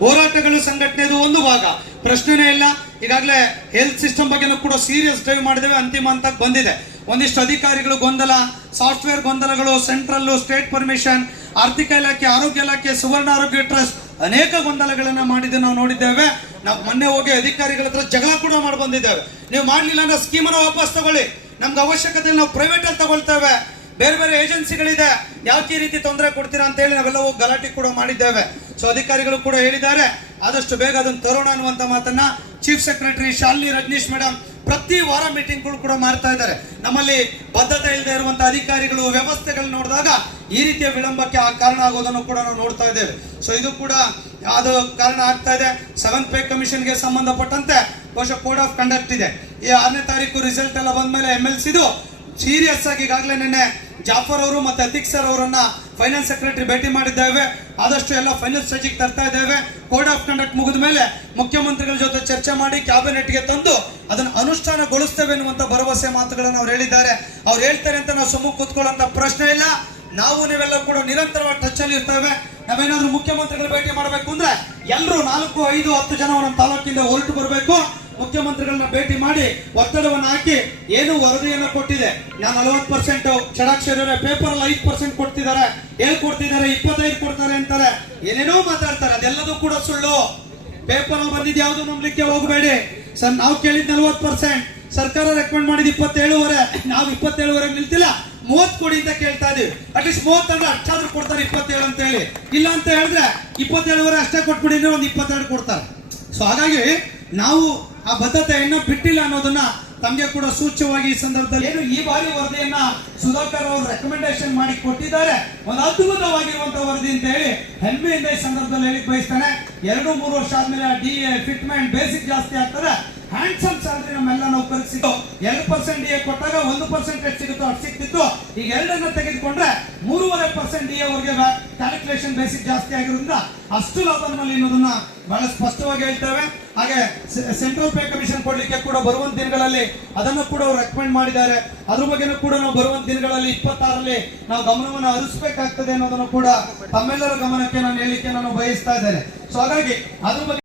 ಹೋರಾಟಗಳು ಸಂಘಟನೆದು ಒಂದು ಭಾಗ. ಪ್ರಶ್ನೆನೇ ಇಲ್ಲ. ಈಗಾಗಲೇ ಹೆಲ್ತ್ ಸಿಸ್ಟಮ್ ಬಗ್ಗೆನೂ ಕೂಡ ಸೀರಿಯಸ್ ಡ್ರೈವ್ ಮಾಡಿದ್ದೇವೆ. ಅಂತಿಮ ಅಂತ ಬಂದಿದೆ. ಒಂದಿಷ್ಟು ಅಧಿಕಾರಿಗಳು ಗೊಂದಲ ಸಾಫ್ಟ್ವೇರ್ ಗೊಂದಲಗಳು ಸೆಂಟ್ರಲ್ ಸ್ಟೇಟ್ ಪರ್ಮಿಷನ್ ಆರ್ಥಿಕ ಇಲಾಖೆ, ಆರೋಗ್ಯ ಇಲಾಖೆ ಸುವರ್ಣ ಆರೋಗ್ಯ ಟ್ರಸ್ಟ್ ಅನೇಕ ಗೊಂದಲಗಳನ್ನು ಮಾಡಿದ್ದು ನಾವು ನೋಡಿದ್ದೇವೆ. ನಾವು ಮೊನ್ನೆ ಹೋಗಿ ಅಧಿಕಾರಿಗಳ ಹತ್ರ ಜಗಳ ಕೂಡ ಮಾಡಿ ಬಂದಿದ್ದೇವೆ. ನೀವು ಮಾಡಲಿಲ್ಲ ಅಂದ್ರೆ ಸ್ಕೀಮನ್ನು ವಾಪಸ್ ತಗೊಳ್ಳಿ. ನಮ್ಗೆ ಅವಶ್ಯಕತೆ ನಾವು ಪ್ರೈವೇಟ್ ಅಲ್ಲಿ ತಗೊಳ್ತೇವೆ. ಬೇರೆ ಬೇರೆ ಏಜೆನ್ಸಿಗಳಿದೆ ಯಾವ ರೀತಿ ತೊಂದರೆ ಕೊಡ್ತೀರಾ ಅಂತ ಹೇಳಿ ನಾವೆಲ್ಲ ಹೋಗಿ ಗಲಾಟೆ ಕೂಡ ಮಾಡಿದ್ದೇವೆ. ಸೊ ಅಧಿಕಾರಿಗಳು ಕೂಡ ಹೇಳಿದ್ದಾರೆ. ಆದಷ್ಟು ಬೇಗ ಅದನ್ನು ತರೋಣ ಅನ್ನುವಂತ ಮಾತನ್ನ chief secretary Shalini Rajneesh madam ಪ್ರತಿ ವಾರ ಮೀಟಿಂಗ್ಗಳು ಕೂಡ ಮಾಡ್ತಾ ಇದ್ದಾರೆ. ನಮ್ಮಲ್ಲಿ ಬದ್ಧತೆ ಇಲ್ಲದೆ ಇರುವಂತಹ ಅಧಿಕಾರಿಗಳು ವ್ಯವಸ್ಥೆಗಳು ನೋಡಿದಾಗ ಈ ರೀತಿಯ ವಿಳಂಬಕ್ಕೆ ಆ ಕಾರಣ ಆಗೋದನ್ನು ಕೂಡ ನಾವು ನೋಡ್ತಾ ಇದ್ದೇವೆ. ಸೊ ಇದು ಕೂಡ ಅದು ಕಾರಣ ಆಗ್ತಾ ಇದೆ. ಸೆವೆಂತ್ ಪೇ ಕಮಿಷನ್ಗೆ ಸಂಬಂಧಪಟ್ಟಂತೆ ಬಹುಶಃ ಕೋಡ್ ಆಫ್ ಕಂಡಕ್ಟ್ ಇದೆ. ಈ ಆರನೇ ತಾರೀಕು ರಿಸಲ್ಟ್ ಎಲ್ಲ ಬಂದ್ಮೇಲೆ ಎಂ ಎಲ್ ಸಿದು ಸೀರಿಯಸ್ ಆಗಿ ಈಗಾಗಲೇ ನಿನ್ನೆ ಜಾಫರ್ ಅವರು ಮತ್ತೆ ಅತಿಕ್ ಸರ್ ಅವರನ್ನ ಫೈನಾನ್ಸ್ ಸೆಕ್ರೆಟರಿ ಭೇಟಿ ಮಾಡಿದ್ದೇವೆ. ಆದಷ್ಟು ಎಲ್ಲ ಫೈನಲ್ ಸ್ಟೇಜಿಗೆ ತರ್ತಾ ಇದ್ದೇವೆ. ಕೋಡ್ ಆಫ್ ಕಂಡಕ್ಟ್ ಮುಗಿದ ಮೇಲೆ ಮುಖ್ಯಮಂತ್ರಿಗಳ ಜೊತೆ ಚರ್ಚೆ ಮಾಡಿ ಕ್ಯಾಬಿನೆಟ್ಗೆ ತಂದು ಅದನ್ನು ಅನುಷ್ಠಾನಗೊಳಿಸ್ತೇವೆ ಎನ್ನುವಂತ ಭರವಸೆ ಮಾತುಗಳನ್ನು ಅವ್ರು ಹೇಳಿದ್ದಾರೆ. ಅವ್ರು ಹೇಳ್ತಾರೆ ಅಂತ ನಾವು ಸುಮ್ಮ ಕೂತ್ಕೊಳ್ಳೋಂಥ ಪ್ರಶ್ನೆ ಇಲ್ಲ. ನಾವು ನೀವೆಲ್ಲ ಕೂಡ ನಿರಂತರವಾಗಿ ಟಚ್ ಅಲ್ಲಿ ಇರ್ತೇವೆ. ನಾವೇನಾದ್ರೂ ಮುಖ್ಯಮಂತ್ರಿಗಳ ಭೇಟಿ ಮಾಡಬೇಕು ಅಂದ್ರೆ ಎಲ್ಲರೂ ನಾಲ್ಕು, ಐದು, ಹತ್ತು ಜನ ನಮ್ಮ ತಾಲೂಕಿಂದ ಹೊರಟು ಬರಬೇಕು. ಮುಖ್ಯಮಂತ್ರಿಗಳನ್ನ ಭೇಟಿ ಮಾಡಿ ಒತ್ತಡವನ್ನು ಹಾಕಿ ಏನು ವರದಿಯನ್ನು ಕೊಟ್ಟಿದೆ. ನಾನು ನಲವತ್ತು ಪರ್ಸೆಂಟ್ ಷಡಾಕ್ಷರ ಪೇಪರ್ ಅಲ್ಲಿ ಐದು ಪರ್ಸೆಂಟ್ ಕೊಡ್ತಿದ್ದಾರೆ. ಏನ್ ಕೊಡ್ತಿದ್ದಾರೆ, ಇಪ್ಪತ್ತೈದು ಕೊಡ್ತಾರೆ ಅಂತಾರೆ. ಏನೇನೋ ಮಾತಾಡ್ತಾರೆ, ಅದೆಲ್ಲದೂ ಕೂಡ ಸುಳ್ಳು. ಪೇಪರ್ ಅಲ್ಲಿ ಬಂದಿದ್ದು ಯಾವುದು ನಂಬಲಿಕ್ಕೆ ಹೋಗಬೇಡಿ. ಸರ್, ನಾವು ಕೇಳಿದ್ದು ನಲ್ವತ್ತು ಪರ್ಸೆಂಟ್. ಸರ್ಕಾರ ರೆಕಮೆಂಡ್ ಮಾಡಿದ ಇಪ್ಪತ್ತೇಳುವರೆ. ನಾವು ಇಪ್ಪತ್ತೇಳುವರೆ ನಿಲ್ತಿಲ್ಲ. ಮೂವತ್ತು ಕೊಡಿ ಅಂತ ಕೇಳ್ತಾ ಇದೀವಿ. ಅಟ್ಲೀಸ್ಟ್ ಅಂದ್ರೆ ಅಷ್ಟಾದ್ರೂ ಕೊಡ್ತಾರೆ ಇಪ್ಪತ್ತೇಳು ಅಂತ ಹೇಳಿ. ಇಲ್ಲ ಅಂತ ಹೇಳಿದ್ರೆ ಇಪ್ಪತ್ತೇಳುವರೆ ಅಷ್ಟೇ ಕೊಟ್ಬಿಡಿ ಅಂದ್ರೆ ಒಂದು ಇಪ್ಪತ್ತೆರಡು ಕೊಡ್ತಾರೆ. ಸೊ ಹಾಗಾಗಿ ನಾವು ಆ ಬದ್ಧತೆಯನ್ನು ಬಿಟ್ಟಿಲ್ಲ ಅನ್ನೋದನ್ನ ತಮಗೆ ಕೂಡ ಸೂಚ್ಯವಾಗಿ ಈ ಸಂದರ್ಭದಲ್ಲಿ ಏನು ಈ ಬಾರಿ ವರದಿಯನ್ನ ಸುಧಾಕರ್ ಅವರು ರೆಕಮೆಂಡೇಶನ್ ಮಾಡಿ ಕೊಟ್ಟಿದ್ದಾರೆ. ಒಂದು ಅದ್ಭುತವಾಗಿರುವಂತಹ ವರದಿ ಅಂತ ಹೇಳಿ ಹೆಮ್ಮೆಯಿಂದ ಈ ಸಂದರ್ಭದಲ್ಲಿ ಹೇಳಿ ಬಯಸ್ತಾನೆ. ಎರಡು ಮೂರು ವರ್ಷ ಆದ್ಮೇಲೆ ಡಿ ಎ ಫಿಟ್ಮೆಂಟ್ ಬೇಸಿಕ್ ಜಾಸ್ತಿ ಆಗ್ತಾರೆ ಹ್ಯಾಂಡ್ಸಮ್ ಸ್ಯಾಲ್ರಿ ನಮ್ಮೆಲ್ಲ ನಾವು ಸಿಗೋ ಎರಡು ಪರ್ಸೆಂಟ್ ಡಿ ಎ ಕೊಟ್ಟಾಗ ಒಂದು ಪರ್ಸೆಂಟ್ ಎಷ್ಟು ಸಿಗುತ್ತೋ ಅಷ್ಟು ಸಿಕ್ತಿತ್ತು ಈಗ ಎರಡನ್ನ ತೆಗೆದುಕೊಂಡ್ರೆ ಮೂರುವರೆ ಪರ್ಸೆಂಟ್ ಡಿ ಅವ್ರಿಗೆ ಕ್ಯಾಲ್ಕುಲೇಷನ್ ಬೇಸಿಕ್ ಜಾಸ್ತಿ ಆಗಿರೋದ್ರಿಂದ ಅಷ್ಟು ಲಾಭ ನಮ್ಮಲ್ಲಿ ಅನ್ನೋದನ್ನ ಬಹಳ ಸ್ಪಷ್ಟವಾಗಿ ಹೇಳ್ತೇವೆ. ಹಾಗೆ ಸೆಂಟ್ರಲ್ ಪೇ ಕಮಿಷನ್ ಕೊಡ್ಲಿಕ್ಕೆ ಕೂಡ ಬರುವಂತ ದಿನಗಳಲ್ಲಿ ಅದನ್ನು ಕೂಡ ಅವರು ರೆಕಮೆಂಡ್ ಮಾಡಿದ್ದಾರೆ. ಅದ್ರ ಬಗ್ಗೆನೂ ಕೂಡ ನಾವು ಬರುವಂತ ದಿನಗಳಲ್ಲಿ ಇಪ್ಪತ್ತಾರರಲ್ಲಿ ನಾವು ಗಮನವನ್ನು ಹರಿಸಬೇಕಾಗ್ತದೆ ಅನ್ನೋದನ್ನು ಕೂಡ ತಮ್ಮೆಲ್ಲರ ಗಮನಕ್ಕೆ ನಾನು ಹೇಳಿಕೆ ನಾನು ಬಯಸ್ತಾ ಇದ್ದೇನೆ. ಸೊ ಹಾಗಾಗಿ ಅದ್ರ ಬಗ್ಗೆ